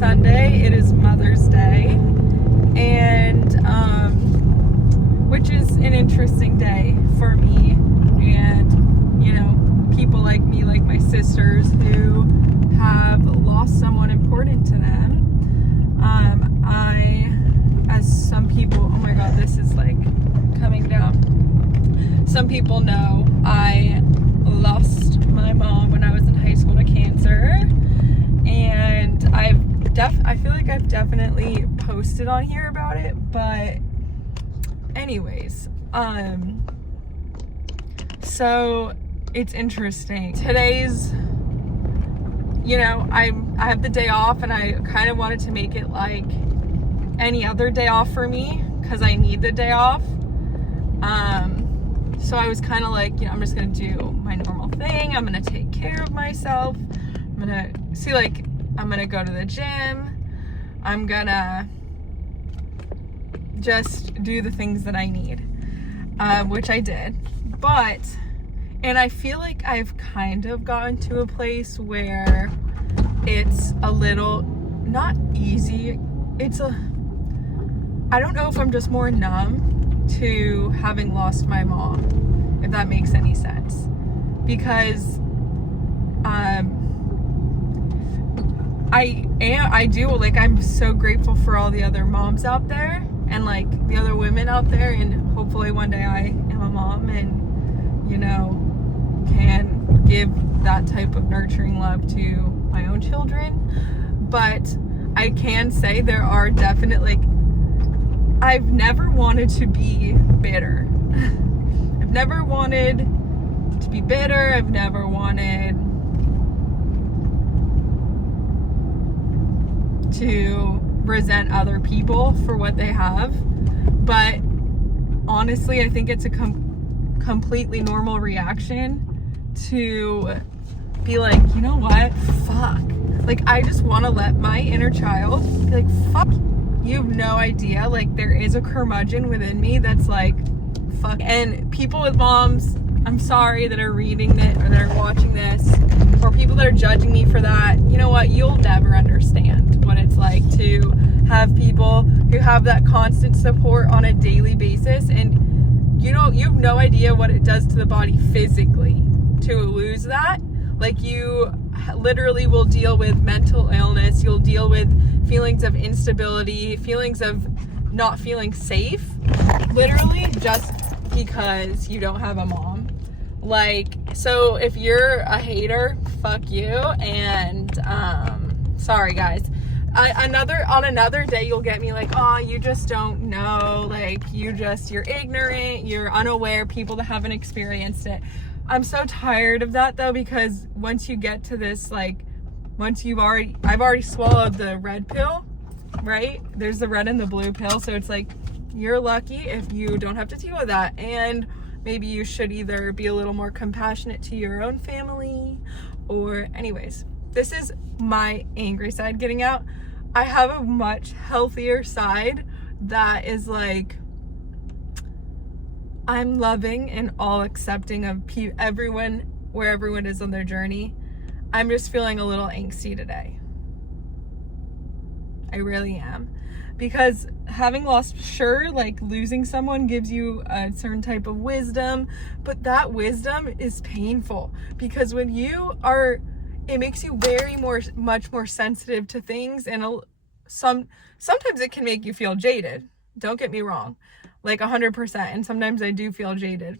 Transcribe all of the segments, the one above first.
Sunday. It is Mother's Day, and which is an interesting day for me and, you know, people like me, like my sisters who have lost someone important to them. As some people, oh my god, this is like coming down. Some people know I lost my mom when I was in high school to cancer, and I feel like I've definitely posted on here about it, but anyways, so it's interesting. Today's, you know, I have the day off, and I kind of wanted to make it like any other day off for me because I need the day off. So I was kind of like, you know, I'm just gonna do my normal thing. I'm gonna take care of myself. I'm gonna go to the gym. I'm gonna just do the things that I need, which I did. And I feel like I've kind of gotten to a place where it's a little, not easy, I don't know if I'm just more numb to having lost my mom, if that makes any sense. Because I'm so grateful for all the other moms out there, and like the other women out there, and hopefully one day I am a mom and, you know, can give that type of nurturing love to my own children. But I can say there are definitely, I've never wanted to be bitter. I've never wanted to be bitter. I've never wanted to resent other people for what they have. But honestly, I think it's a completely normal reaction to be like, you know what? Fuck. Like, I just want to let my inner child be like, fuck. You have no idea. Like, there is a curmudgeon within me that's like, fuck. And people with moms, I'm sorry, that are reading this or that are watching this, or people that are judging me for that, you know what? You'll never understand what it's like to have people who have that constant support on a daily basis. And you have no idea what it does to the body physically to lose that. Like, you literally will deal with mental illness, you'll deal with feelings of instability, feelings of not feeling safe, literally just because you don't have a mom. Like, so if you're a hater, fuck you. And sorry guys, on another day you'll get me like, oh, you just don't know, like, you're ignorant, you're unaware, people that haven't experienced it. I'm so tired of that though, because once you get to this, like, I've already swallowed the red pill, right? There's the red and the blue pill. So it's like, you're lucky if you don't have to deal with that. And maybe you should either be a little more compassionate to your own family, or anyways, this is my angry side getting out. I have a much healthier side that is like, I'm loving and all accepting of everyone, where everyone is on their journey. I'm just feeling a little angsty today. I really am. Because having lost, sure, like, losing someone gives you a certain type of wisdom, but that wisdom is painful, because when it makes you much more sensitive to things, and sometimes it can make you feel jaded. Don't get me wrong. Like 100%. And sometimes I do feel jaded.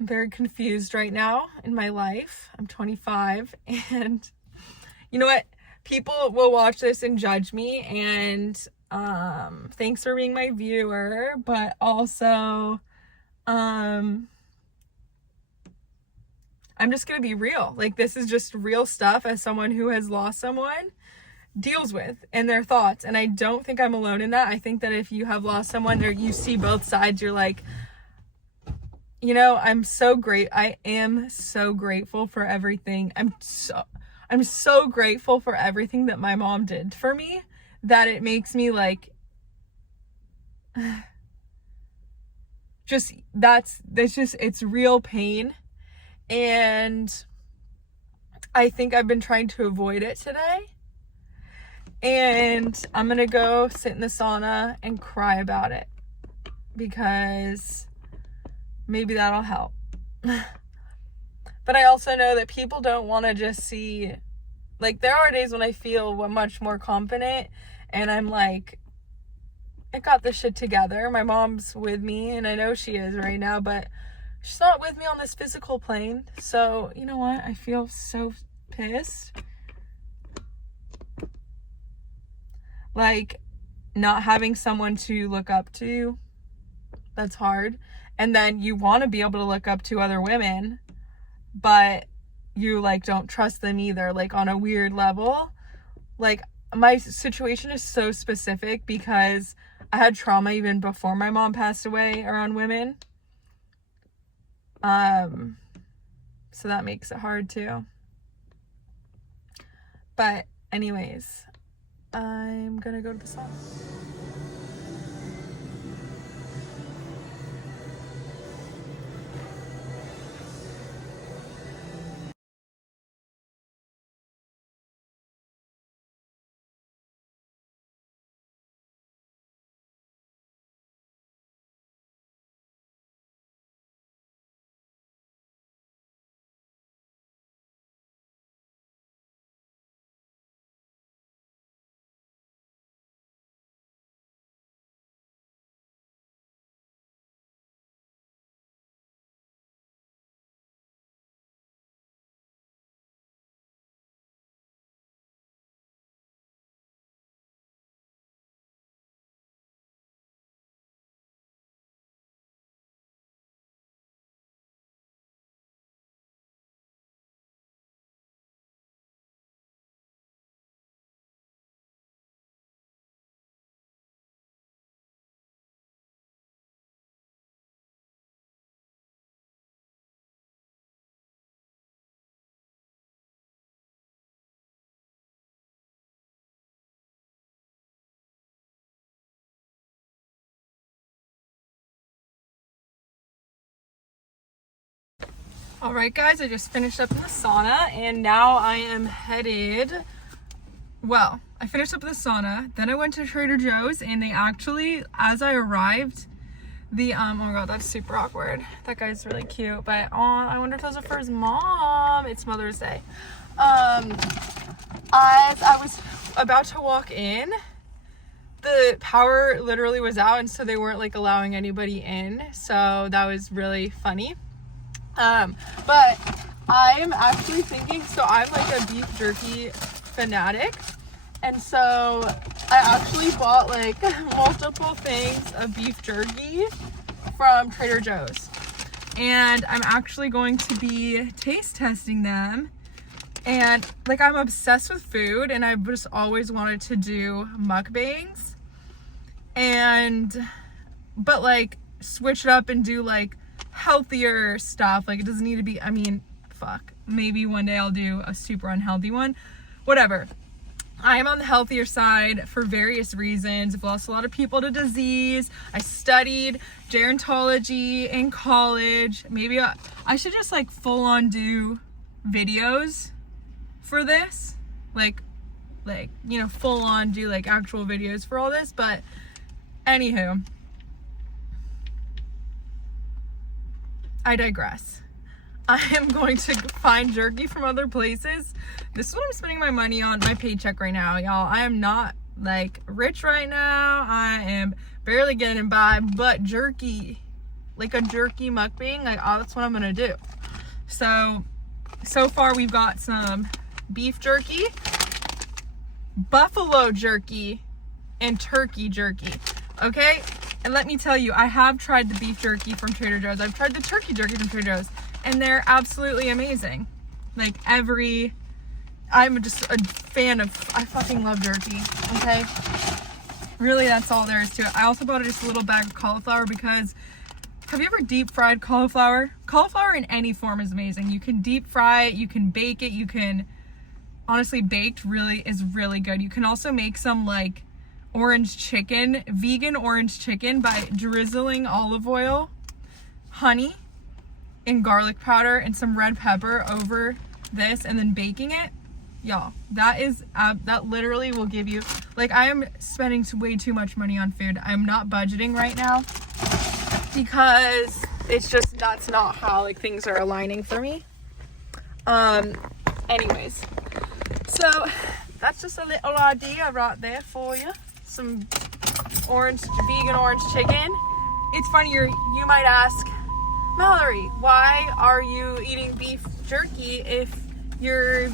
I'm very confused right now in my life. I'm 25, and you know what? People will watch this and judge me, and thanks for being my viewer, but also I'm just gonna be real. Like, this is just real stuff as someone who has lost someone deals with, and their thoughts. And I don't think I'm alone in that. I think that if you have lost someone, there, you see both sides. You're like, you know, I am so grateful for everything. I'm so grateful for everything that my mom did for me, that it makes me like, it's real pain. And I think I've been trying to avoid it today. And I'm gonna go sit in the sauna and cry about it, because maybe that'll help. But I also know that people don't want to just see, like, there are days when I feel much more confident and I'm like, I got this shit together. My mom's with me, and I know she is right now, but she's not with me on this physical plane. So, you know what? I feel so pissed. Like, not having someone to look up to, that's hard. And then you want to be able to look up to other women, but you, like, don't trust them either, like, on a weird level. Like, my situation is so specific because I had trauma even before my mom passed away around women. So that makes it hard too. But anyways, I'm gonna go to the sauna. All right, guys, I just finished up in the sauna, and now I am headed, well, I finished up the sauna, then I went to Trader Joe's, and they actually, as I arrived, oh my god, that's super awkward. That guy's really cute, but I wonder if those are for his mom. It's Mother's Day. As I was about to walk in, the power literally was out, and so they weren't, like, allowing anybody in, so that was really funny. But I'm actually thinking, so I'm like a beef jerky fanatic, and so I actually bought like multiple things of beef jerky from Trader Joe's, and I'm actually going to be taste testing them. And like, I'm obsessed with food, and I've just always wanted to do mukbangs, but like switch it up and do like healthier stuff. Like, it doesn't need to be, I mean, fuck, maybe one day I'll do a super unhealthy one, whatever. I am on the healthier side for various reasons. I've lost a lot of people to disease. I studied gerontology in college. Maybe I should just like full on do videos for this, like you know, full on do like actual videos for all this. But anywho, I digress. I am going to find jerky from other places. This is what I'm spending my money on, my paycheck right now, y'all. I am not like rich right now. I am barely getting by, but jerky, like a jerky mukbang, like, oh, that's what I'm gonna do. So far we've got some beef jerky, buffalo jerky, and turkey jerky, okay? And let me tell you, I have tried the beef jerky from Trader Joe's. I've tried the turkey jerky from Trader Joe's, and they're absolutely amazing. Like, I'm just a fan of, I fucking love jerky, okay? Really, that's all there is to it. I also bought just a little bag of cauliflower because, have you ever deep fried cauliflower? Cauliflower in any form is amazing. You can deep fry it, you can bake it, you can, honestly, baked is really good. You can also make some like orange chicken, vegan orange chicken, by drizzling olive oil, honey, and garlic powder and some red pepper over this and then baking it, y'all, that is that literally will give you, like, I am spending way too much money on food. I'm not budgeting right now because it's just, that's not how like things are aligning for me. Anyways, so that's just a little idea right there for you. Some vegan orange chicken. It's funny, you might ask, Mallory, why are you eating beef jerky if you're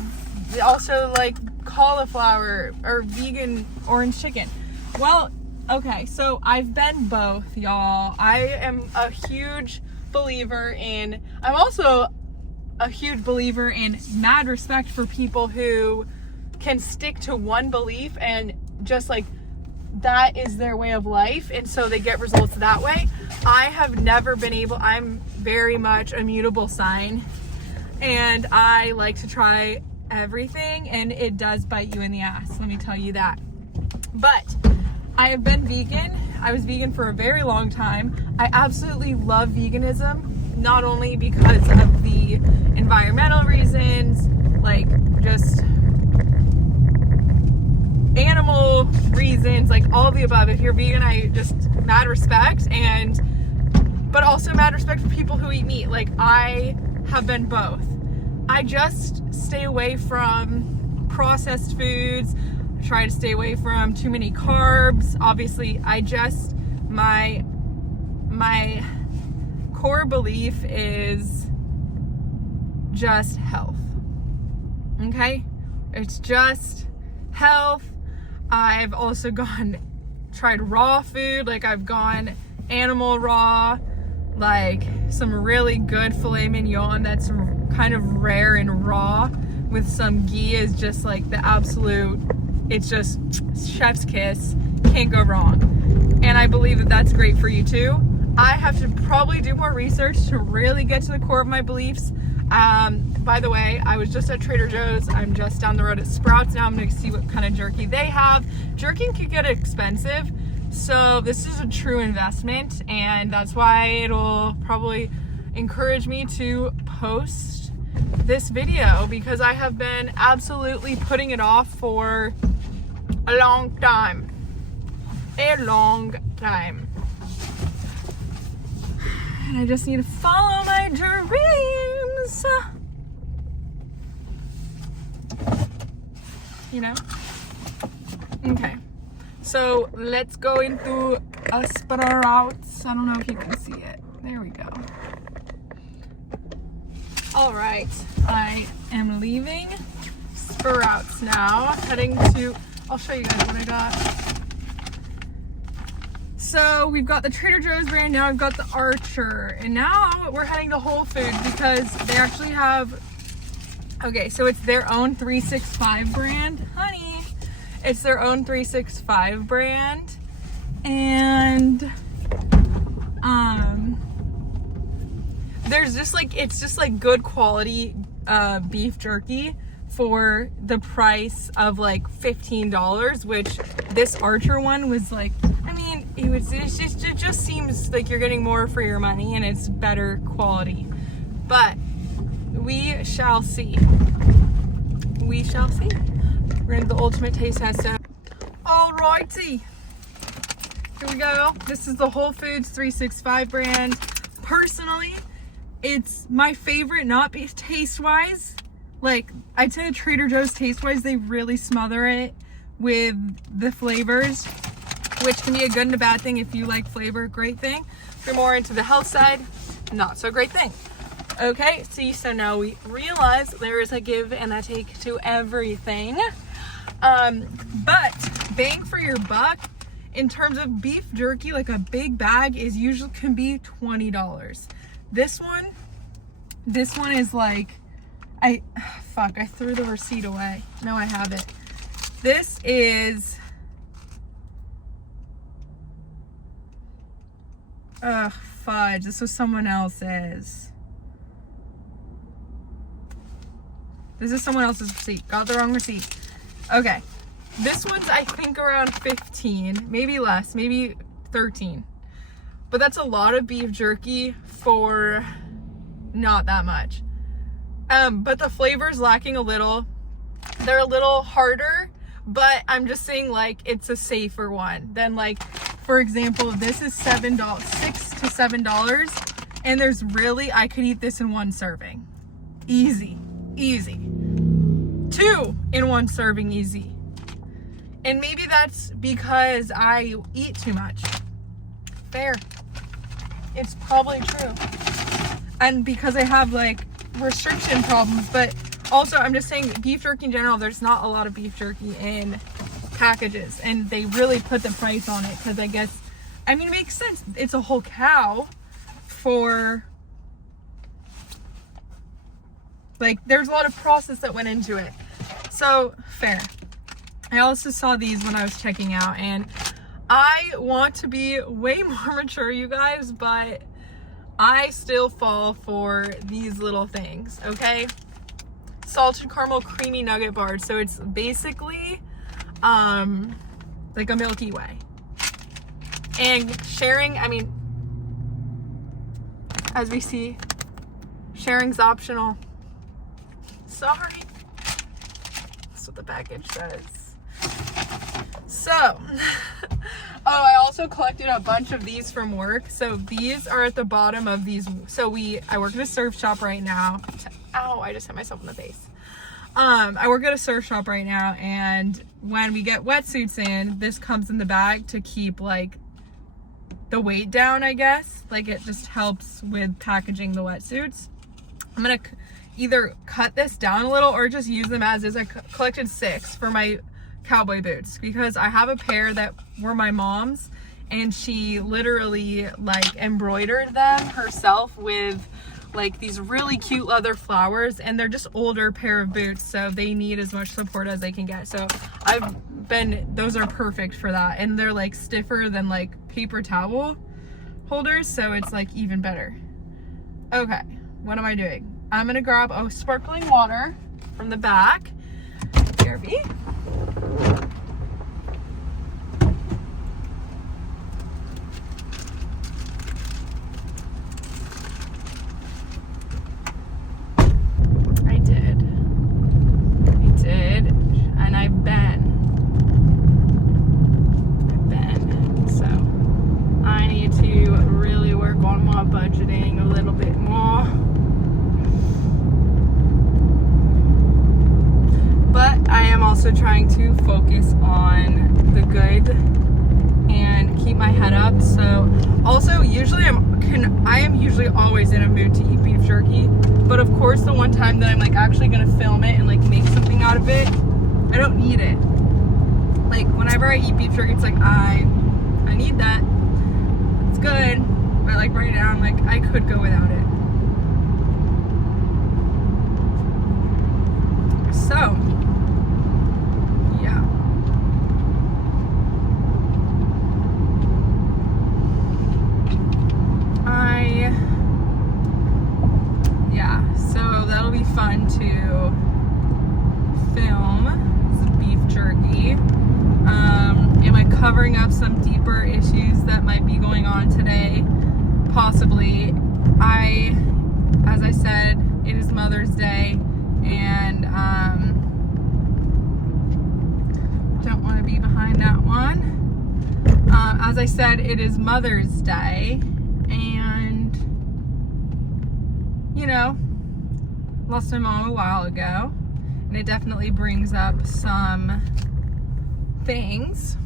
also like cauliflower or vegan orange chicken? Well, okay, so I've been both, y'all. I am a huge believer in, I'm also a huge believer in mad respect for people who can stick to one belief and just like that is their way of life, and so they get results that way. I have never been able, I'm very much a mutable sign, and I like to try everything, and it does bite you in the ass, let me tell you that. But I have been vegan. I was vegan for a very long time. I absolutely love veganism, not only because of the environmental reasons, like just animal reasons, like all of the above. If you're vegan, I just mad respect, but also mad respect for people who eat meat. Like, I have been both. I just stay away from processed foods. I try to stay away from too many carbs. Obviously, my core belief is just health. Okay? It's just health. I've also tried raw food. Like, I've gone animal raw, like some really good filet mignon that's kind of rare and raw with some ghee is just like the absolute, it's just chef's kiss, can't go wrong. And I believe that that's great for you too. I have to probably do more research to really get to the core of my beliefs. By the way, I was just at Trader Joe's. I'm just down the road at Sprouts now. I'm gonna see what kind of jerky they have. Jerky can get expensive, so this is a true investment, and that's why it'll probably encourage me to post this video, because I have been absolutely putting it off for a long time. And I just need to follow my dreams. You know? Okay. So let's go into a Sprouts. I don't know if you can see it. There we go. All right. I am leaving Sprouts now. Heading to, I'll show you guys what I got. So we've got the Trader Joe's brand, now we've got the Archer, and now we're heading to Whole Foods because they actually have, okay, so it's their own 365 brand, honey. It's their own 365 brand, and there's just like, it's just like good quality beef jerky for the price of like $15, which this Archer one was like, I mean, it just seems like you're getting more for your money and it's better quality. But we shall see. We shall see. We're gonna do the ultimate taste test now. Alrighty. Here we go. This is the Whole Foods 365 brand. Personally, it's my favorite, not taste-wise. Like, I'd say the Trader Joe's taste-wise, they really smother it with the flavors, which can be a good and a bad thing. If you like flavor, great thing. If you're more into the health side, not so great thing. Okay, see, so now we realize there is a give and a take to everything. But bang for your buck, in terms of beef jerky, like a big bag can be $20. This one is like, I threw the receipt away. No, I have it. This is, fudge, this was someone else's. This is someone else's receipt. Got the wrong receipt. Okay. This one's, I think, around 15, maybe less, maybe 13. But that's a lot of beef jerky for not that much. But the flavor's lacking a little. They're a little harder, but I'm just saying, like, it's a safer one than, like, for example, this is $6 to $7, and there's really, I could eat this in one serving. Easy. 2 in one serving, easy. And maybe that's because I eat too much. Fair. It's probably true. And because I have, like, restriction problems, but also I'm just saying beef jerky in general, there's not a lot of beef jerky in packages, and they really put the price on it because I guess, I mean, it makes sense. It's a whole cow for, like, there's a lot of process that went into it. So, fair. I also saw these when I was checking out, and I want to be way more mature, you guys, but I still fall for these little things, okay? Salted caramel creamy nugget bars. So it's basically like a Milky Way. And sharing, I mean, as we see, sharing's optional. Sorry. That's what the package says. So, oh, I also collected a bunch of these from work. So these are at the bottom of these. So I work at a surf shop right now. Ow, I just hit myself in the face. I work at a surf shop right now, and when we get wetsuits in, this comes in the bag to keep, like, the weight down, I guess. Like, it just helps with packaging the wetsuits. I'm gonna either cut this down a little or just use them as is. I collected 6 for my cowboy boots because I have a pair that were my mom's, and she literally, like, embroidered them herself with, like, these really cute leather flowers, and they're just older pair of boots, so they need as much support as they can get. So those are perfect for that, and they're, like, stiffer than, like, paper towel holders, so it's, like, even better. Okay, what am I doing? I'm gonna grab sparkling water from the back. BRB. Budgeting a little bit more, but I am also trying to focus on the good and keep my head up. So also, usually I am usually always in a mood to eat beef jerky, but of course the one time that I'm, like, actually gonna film it and, like, make something out of it, I don't need it. Like, whenever I eat beef jerky, it's like I need that. It's good. But, like, right now, I'm like, I could go without it. So, yeah. So that'll be fun to film beef jerky. Am I covering up some deeper issues that might be going on today? Possibly. As I said, it is Mother's Day, and don't want to be behind that one. As I said, it is Mother's Day, and, you know, lost my mom a while ago, and it definitely brings up some things.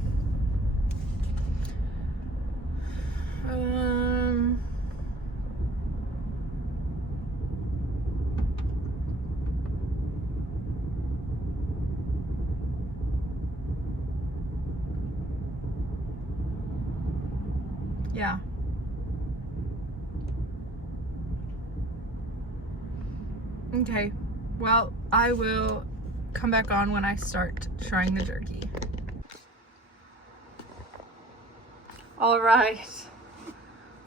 Yeah. Okay. Well, I will come back on when I start trying the jerky. All right.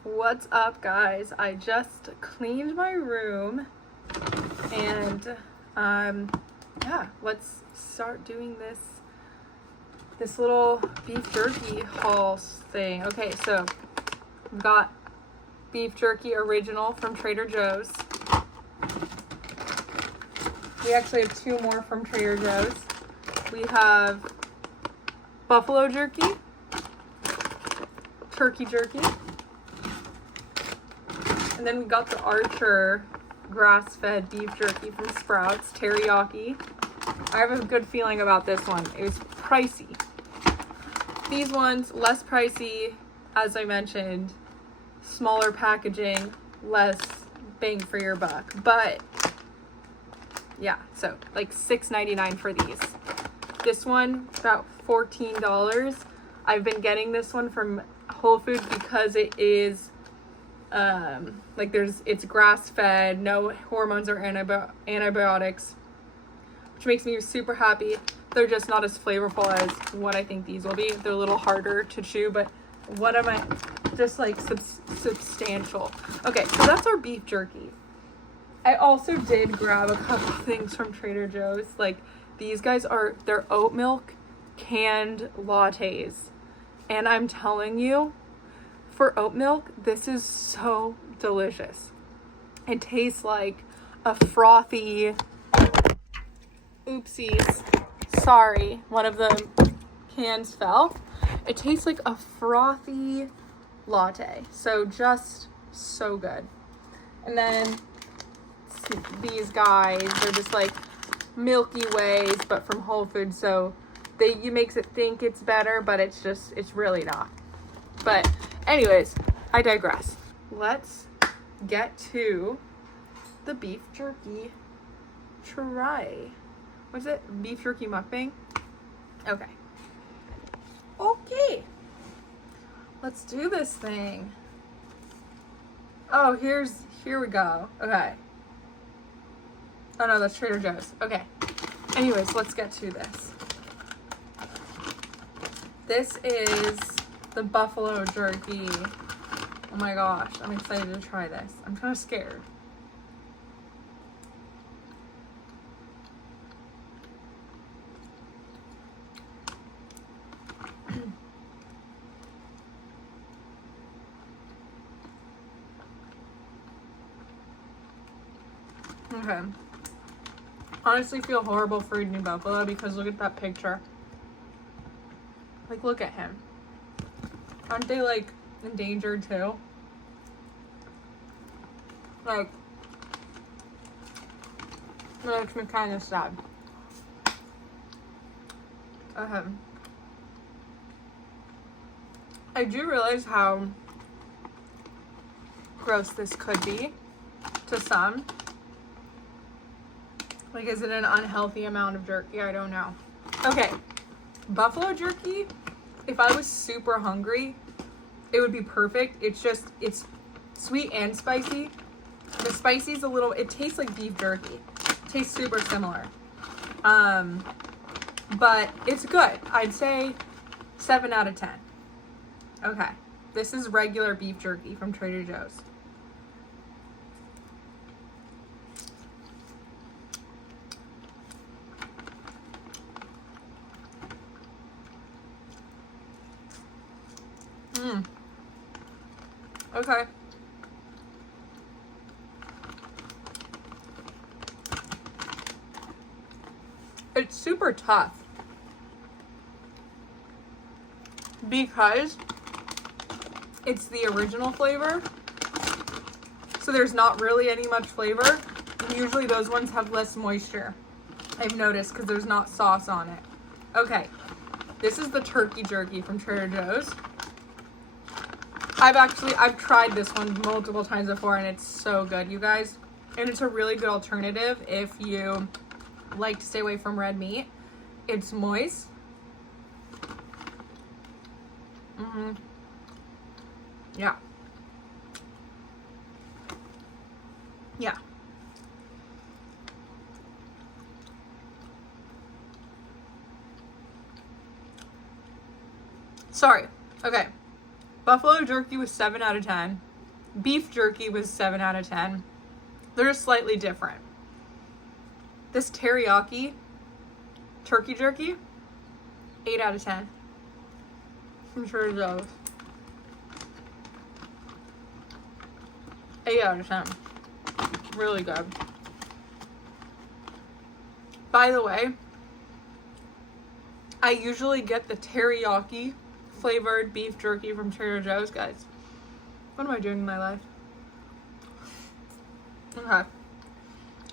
What's up, guys? I just cleaned my room, and yeah, let's start doing this little beef jerky haul thing. Okay, so I've got beef jerky original from Trader Joe's. We actually have 2 more from Trader Joe's. We have buffalo jerky, turkey jerky, and then we got the Archer grass-fed beef jerky from Sprouts, teriyaki. I have a good feeling about this one. It was pricey. These ones, less pricey, as I mentioned, smaller packaging, less bang for your buck. But yeah, so like $6.99 for these. This one, about $14. I've been getting this one from Whole Foods because it is like it's grass-fed, no hormones or antibiotics, which makes me super happy. They're just not as flavorful as what I think these will be. They're a little harder to chew, but what am I, just like substantial. Okay, so that's our beef jerky. I also did grab a couple things from Trader Joe's. Like these guys are, they're oat milk canned lattes. And I'm telling you, for oat milk, this is so delicious. It tastes like a frothy, oopsies, sorry, one of the cans fell. It tastes like a frothy latte. So just so good. And then these guys, they're just like Milky Ways, but from Whole Foods. So you makes it think it's better, but it's really not. But anyways, I digress. Let's get to the beef jerky try. What's it? Beef jerky mukbang? Okay. Okay. Let's do this thing. Oh, here we go. Okay. Oh no, that's Trader Joe's. Okay. Anyways, let's get to this. This is the buffalo jerky. Oh my gosh, I'm excited to try this. I'm kind of scared. Okay. Honestly feel horrible for eating buffalo because look at that picture. Like, look at him. Aren't they, like, endangered, too? Like, it makes me kind of sad. I do realize how gross this could be to some. Like, is it an unhealthy amount of jerky? I don't know. Okay. Buffalo jerky, if I was super hungry, it would be perfect. It's sweet and spicy. The spicy's a little, it tastes like beef jerky. It tastes super similar. But it's good. I'd say 7 out of 10. Okay. This is regular beef jerky from Trader Joe's. Okay. It's super tough because it's the original flavor. So there's not really any much flavor. Usually those ones have less moisture. I've noticed because there's not sauce on it. Okay. This is the turkey jerky from Trader Joe's. I've tried this one multiple times before and it's so good, you guys. And it's a really good alternative if you like to stay away from red meat. It's moist. Yeah. Yeah. Sorry. Okay. Buffalo jerky was 7 out of 10. Beef jerky was 7 out of 10. They're slightly different. This teriyaki turkey jerky, 8 out of 10. From Trader Joe's. 8 out of 10. Really good. By the way, I usually get the teriyaki flavored beef jerky from Trader Joe's, guys. What am I doing in my life? Okay.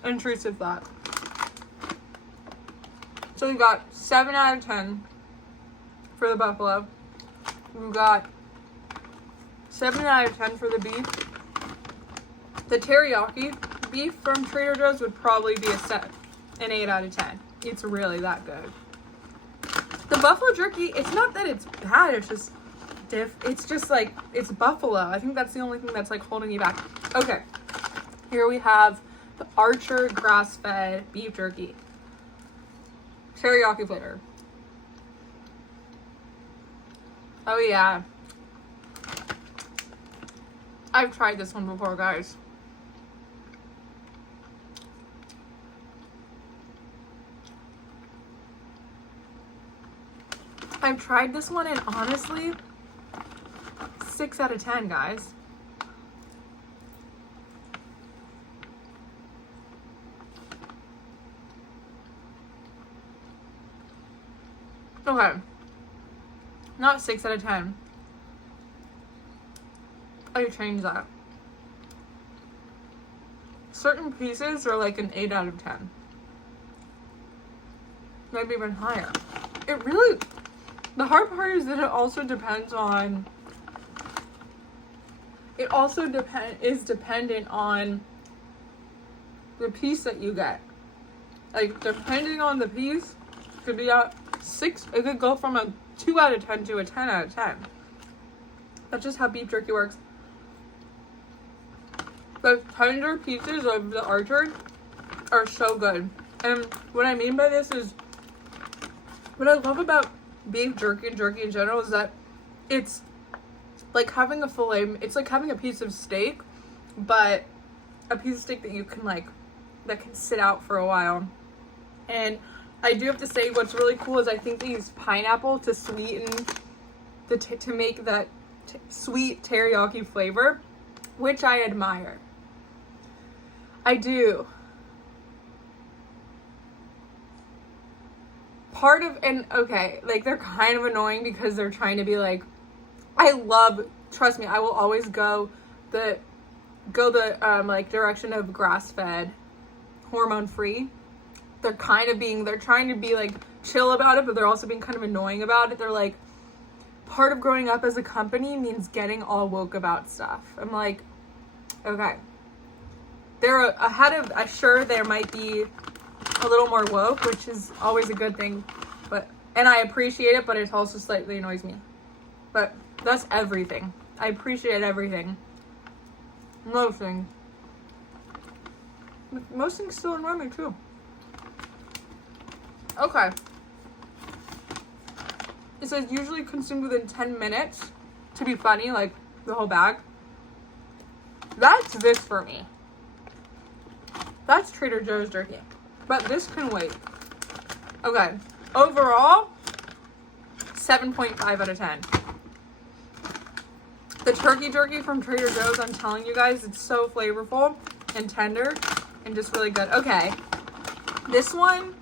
Intrusive thought. So we got 7 out of 10 for the buffalo. We got 7 out of 10 for the beef. The teriyaki beef from Trader Joe's would probably be an 8 out of 10. It's really that good. The buffalo jerky, it's not that it's bad, it's just it's just like, it's buffalo. I think that's the only thing that's like holding you back. Okay, here we have the Archer grass-fed beef jerky. Teriyaki flavor. Oh yeah. I've tried this one before, guys. I've tried this one, and honestly, 6 out of 10, guys. Okay. Not 6 out of 10. I changed that. Certain pieces are like an 8 out of 10. Maybe even higher. It really... The hard part is that it also depends on... It also is dependent on the piece that you get. Like, depending on the piece, it could be a 6... It could go from a 2 out of 10 to a 10 out of 10. That's just how beef jerky works. The tender pieces of the Archer are so good. And what I mean by this is... What I love about beef jerky and jerky in general is that it's like having a fillet. It's like having a piece of steak, but a piece of steak that you can like, that can sit out for a while. And I do have to say, what's really cool is I think they use pineapple to sweeten to make that sweet teriyaki flavor, which I admire. I do. Part of, and okay, like they're kind of annoying because they're trying to be like, trust me, I will always go the like direction of grass-fed, hormone-free. They're trying to be like chill about it, but they're also being kind of annoying about it. They're like, part of growing up as a company means getting all woke about stuff. I'm like, okay. They're ahead of, sure, there might be a little more woke, which is always a good thing, and I appreciate it, but it also slightly annoys me. But that's everything. I appreciate everything. Most things. Most things still annoy me too. Okay. It says usually consumed within 10 minutes to be funny, like the whole bag. That's this for me. That's Trader Joe's jerky. But this can wait. Okay. Overall, 7.5 out of 10. The turkey jerky from Trader Joe's, I'm telling you guys, it's so flavorful and tender and just really good. Okay. This one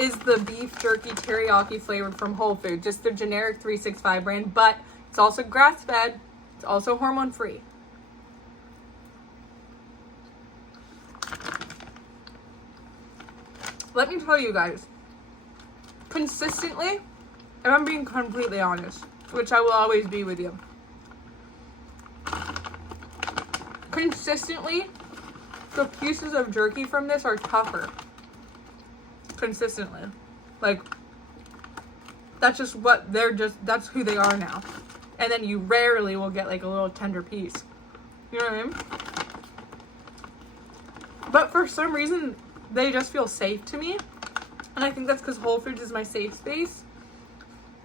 is the beef jerky teriyaki flavored from Whole Foods. Just the generic 365 brand, but it's also grass-fed. It's also hormone-free. Let me tell you guys, consistently, and I'm being completely honest, which I will always be with you, consistently, the pieces of jerky from this are tougher. Consistently. Like, that's just what that's who they are now. And then you rarely will get like a little tender piece. You know what I mean? But for some reason, they just feel safe to me. And I think that's because Whole Foods is my safe space.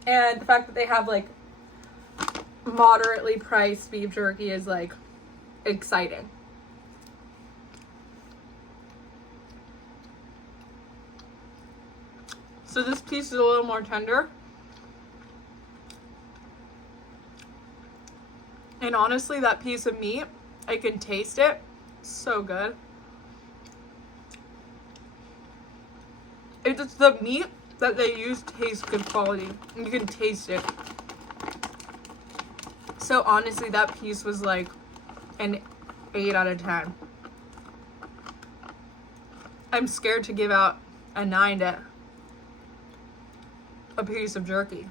And the fact that they have like moderately priced beef jerky is like exciting. So this piece is a little more tender. And honestly, that piece of meat, I can taste it. So good. It's the meat that they use tastes good quality. You can taste it. So honestly, that piece was like an 8 out of 10. I'm scared to give out a 9 to a piece of jerky.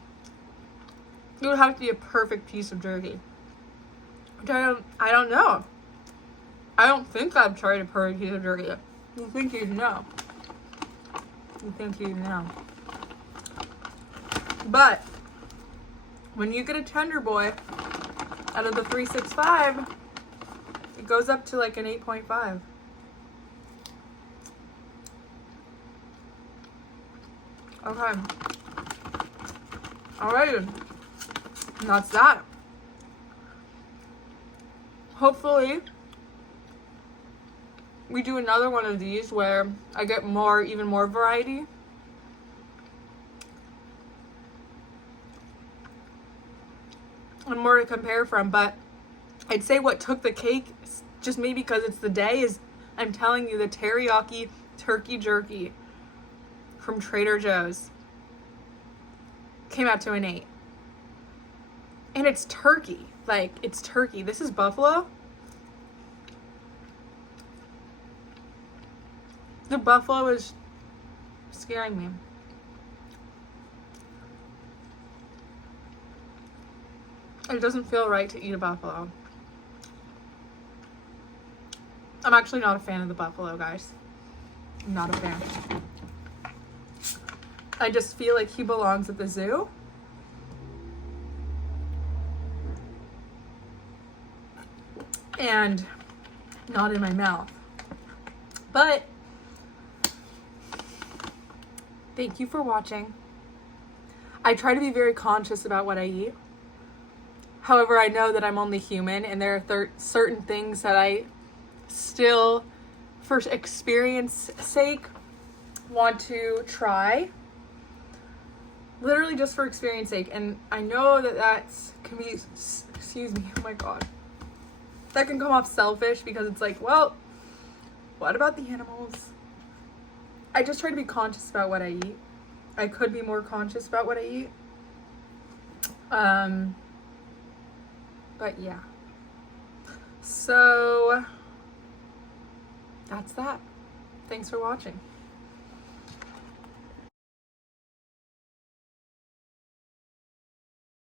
It would have to be a perfect piece of jerky. Which I don't know. I don't think I've tried a perfect piece of jerky. You think you'd know. You think you'd know. But when you get a tender boy out of the 365, it goes up to like an 8.5. Okay. Alright. And that's that. Hopefully we do another one of these where I get even more variety. And more to compare from, but I'd say what took the cake, just maybe because it's the day, is I'm telling you, the teriyaki turkey jerky from Trader Joe's came out to an 8. And it's turkey. Like, it's turkey. This is buffalo. The buffalo is scaring me. It doesn't feel right to eat a buffalo. I'm actually not a fan of the buffalo, guys. I'm not a fan. I just feel like he belongs at the zoo. And not in my mouth. But thank you for watching. I try to be very conscious about what I eat. However, I know that I'm only human, and there are certain things that I still, for experience sake, want to try. Literally just for experience sake. And I know that can be, excuse me, oh my god. That can come off selfish because it's like, well, what about the animals? I just try to be conscious about what I eat. I could be more conscious about what I eat. But yeah. So that's that. Thanks for watching.